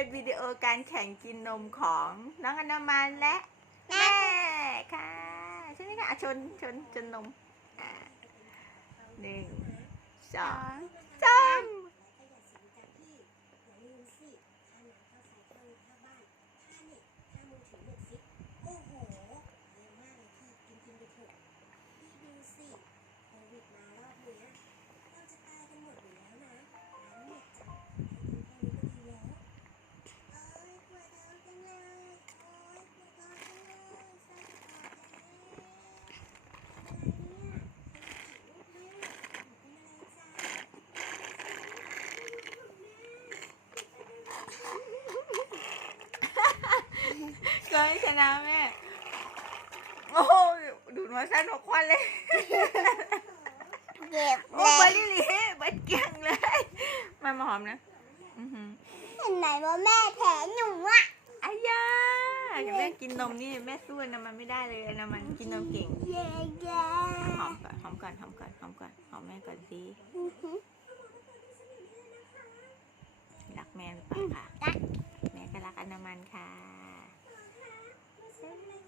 เป็นวิดีโอการแข่งกินนมของน้องอนามันและแม่ค่ะใช่ไหมคะอะชนชนชนนมอ่าหนึ่งสองสาม โอ้โหเร็วมากเลยพี่กินกินไปเถอะพี่ดูสิโควิดมารอบเนี้ยเราจะตายกันหมดอยู่แล้วนะน้ำเนี่ยจับให้กินแค่นี้ก็ดีแล้วเอ้ยปวดท้องจังเลยโอ้ยปวดท้องจังเลยไส้กรอกจังเลยอะไร เนี่ยหิวหิวหิวเป็นอะไรจ้าก็ให้ชนะแม่ โอ้โหดูดมาสั้นหกควันเลยเจ็บโอ้เบอร์ลี่ลี่เบิร์ดเกลียงเลย มามาหอมนะอือหือเห็นไหนว่าแม่แผลหนูอะอายากับแม่กินนมนี่แม่สู้อนะมันไม่ได้เลยอนะมันกินนมเก่ง เย้เย้หอมก่อนหอมก่อนหอมก่อนหอมก่อนหอมแม่ก่อนสิรัก